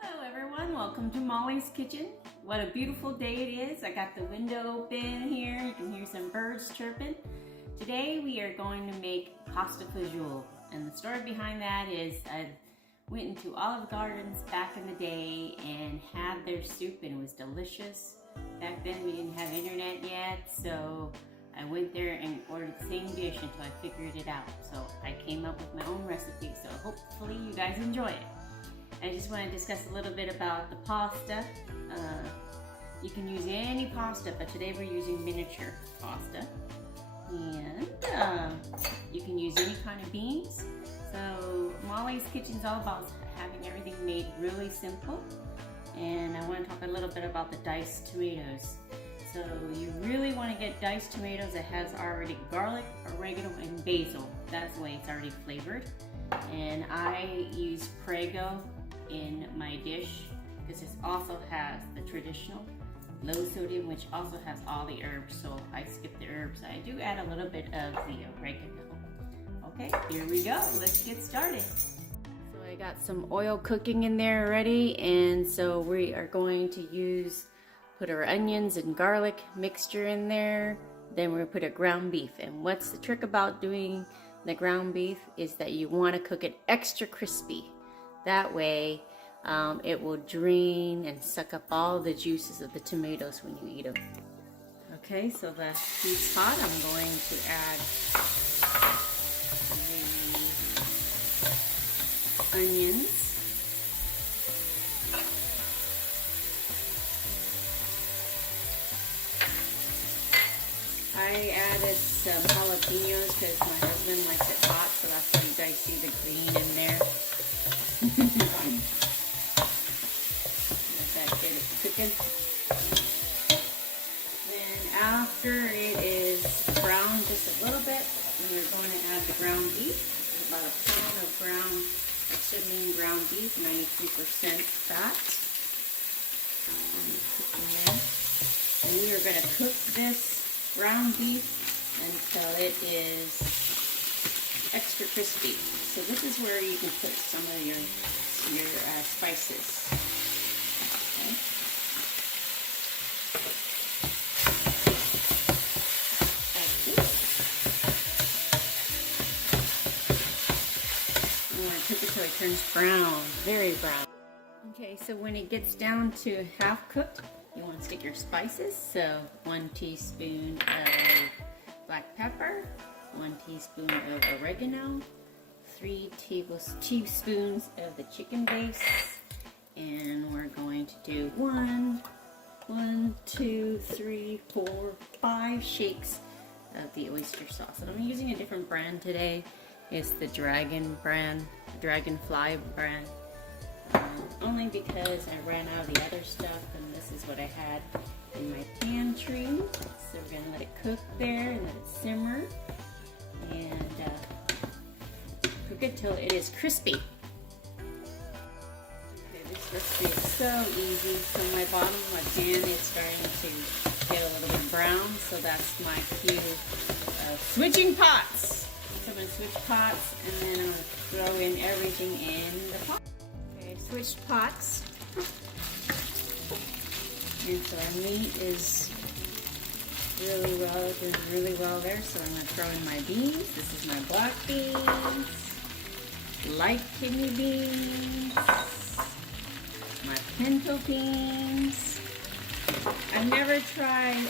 Hello everyone, welcome to Molly's Kitchen. What a beautiful day it is. I got the window open here. You can hear some birds chirping. Today we are going to make pasta fagioli. And the story behind that is I went into Olive Gardens back in the day and had their soup, and it was delicious. Back then we didn't have internet yet, so I went there and ordered the same dish until I figured it out. So I came up with my own recipe, so hopefully you guys enjoy it. I just want to discuss a little bit about the pasta. You can use any pasta, but today we're using miniature pasta. And you can use any kind of beans. So Molly's Kitchen is all about having everything made really simple. And I want to talk a little bit about the diced tomatoes. So you really want to get diced tomatoes that has already garlic, oregano, and basil. That's the way it's already flavored. And I use Prego in my dish because this also has the traditional low sodium, which also has all the herbs, so I skip the herbs. I do add a little bit of the oregano. Okay, here we go. Let's get started. So I got some oil cooking in there already, and so we are going to put our onions and garlic mixture in there. Then we're gonna put a ground beef. And what's the trick about doing the ground beef is that you want to cook it extra crispy. That way it will drain and suck up all the juices of the tomatoes when you eat them. Okay, so the heat's hot. I'm going to add the onions. I added some jalapenos because my husband likes it hot, so that's why you guys see the green in there. Let that get it cooking. Then after it is browned just a little bit, we're going to add the ground beef. This is about a pound of extra lean ground beef, 93% fat. And we are going to cook this ground beef until it is extra crispy. So this is where you can put some of your spices. Okay. You want to cook it till it turns brown, very brown. Okay, so when it gets down to half cooked, you want to stick your spices. So 1 teaspoon of black pepper, 1 teaspoon of oregano, 3 teaspoons of the chicken base, and we're going to do 5 shakes of the oyster sauce. And I'm using a different brand today. It's the Dragonfly brand. Only because I ran out of the other stuff, and this is what I had in my pantry. So we're going to let it cook there and let it simmer. And cook it till it is crispy. Okay, this recipe is so easy. So my bottom of my pan is starting to get a little bit brown, so that's my cue of switching pots. So I'm going to switch pots, and then I'm going to throw in everything in the pot. Okay, I've switched pots. And so our meat is doing really well there. So I'm going to throw in my beans. This is my black beans, light kidney beans, my pinto beans. I've never tried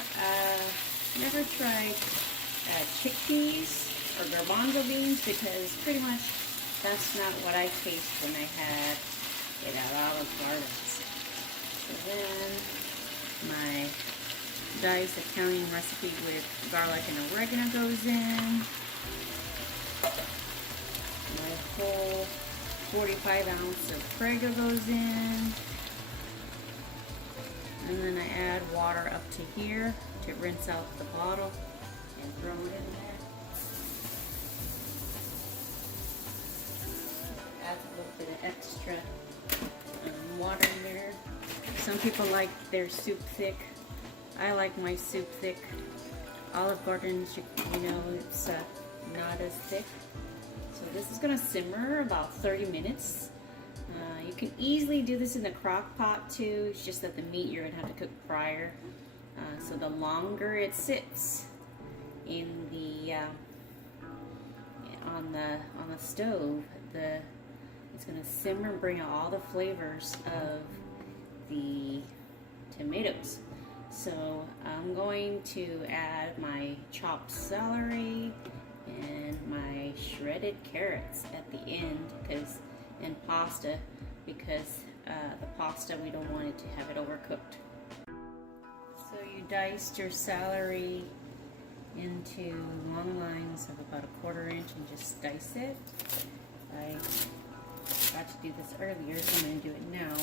chickpeas or garbanzo beans because pretty much that's not what I taste when I had it at Olive Gardens. So then my diced Italian recipe with garlic and oregano goes in. My whole 45 ounce of Prego goes in. And then I add water up to here to rinse out the bottle and throw it in there. bit of extra water in there. Some people like their soup thick. I like my soup thick. Olive Garden, you know, it's not as thick. So this is gonna simmer about 30 minutes. You can easily do this in the crock pot too. It's just that the meat you're gonna have to cook prior. So the longer it sits in the on the stove, it's gonna simmer and bring out all the flavors of the tomatoes. So I'm going to add my chopped celery and my shredded carrots at the end, and pasta, because the pasta, we don't want it to have it overcooked. So you diced your celery into long lines of about 1/4 inch and just dice it. I forgot to do this earlier, so I'm going to do it now.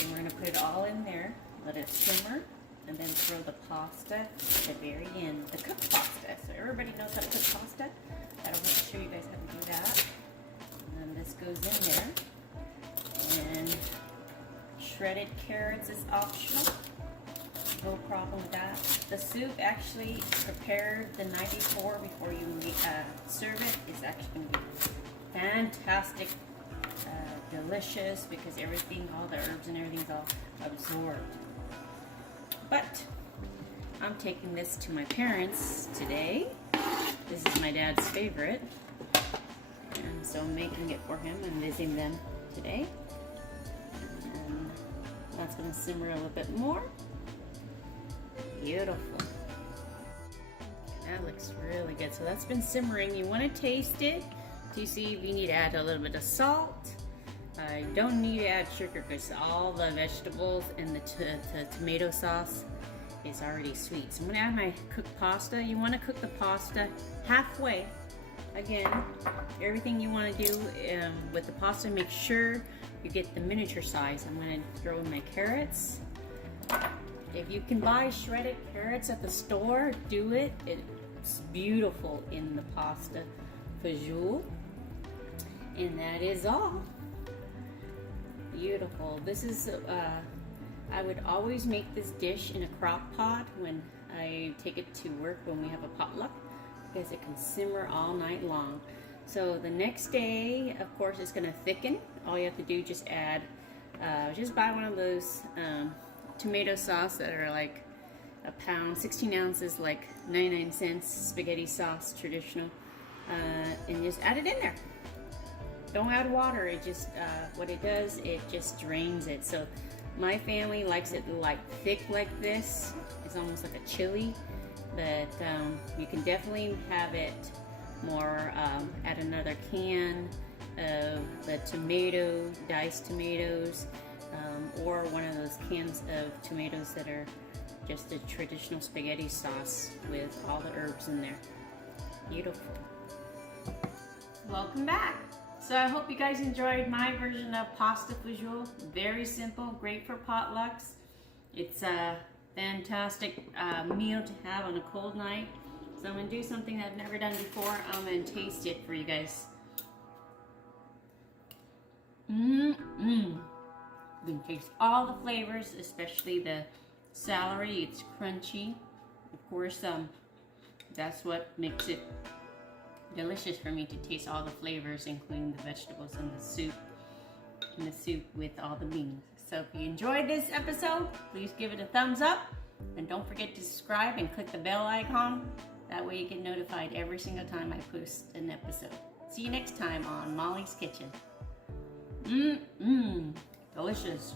And we're going to put it all in there, let it simmer, and then throw the pasta at the very end, the cooked pasta. So everybody knows how to cook pasta. I don't have to show you guys how to do that. And then this goes in there. And shredded carrots is optional. No problem with that. The soup actually prepared the night before you serve it is actually going to be fantastic, delicious, because everything, all the herbs and everything's all absorbed. But I'm taking this to my parents today. This is my dad's favorite, and so I'm making it for him and visiting them today. And that's going to simmer a little bit more. Beautiful. That looks really good. So that's been simmering. You want to taste it to see if you need to add a little bit of salt. You don't need to add sugar because all the vegetables and the tomato sauce is already sweet. So I'm going to add my cooked pasta. You want to cook the pasta halfway. Again, everything you want to do with the pasta, make sure you get the miniature size. I'm going to throw in my carrots. If you can buy shredded carrots at the store, do it. It's beautiful in the pasta fagioli. And that is all. Beautiful. This is, I would always make this dish in a crock pot when I take it to work when we have a potluck, because it can simmer all night long. So the next day, of course, it's going to thicken. All you have to do, just add, just buy one of those tomato sauce that are like a pound, 16 ounces, like 99 cents, spaghetti sauce, traditional, and just add it in there. Don't add water. It just, what it does, it just drains it. So my family likes it like thick like this. It's almost like a chili, but you can definitely have it more, add another can of the tomato, diced tomatoes, or one of those cans of tomatoes that are just a traditional spaghetti sauce with all the herbs in there. Beautiful. Welcome back. So I hope you guys enjoyed my version of pasta fagioli. Very simple, great for potlucks. It's a fantastic meal to have on a cold night. So I'm going to do something I've never done before. I'm going to taste it for you guys. You can taste all the flavors, especially the celery. It's crunchy. Of course, that's what makes it delicious for me, to taste all the flavors, including the vegetables and the soup with all the beans. So if you enjoyed this episode, please give it a thumbs up, and don't forget to subscribe and click the bell icon. That way you get notified every single time I post an episode. See you next time on Molly's Kitchen. Delicious.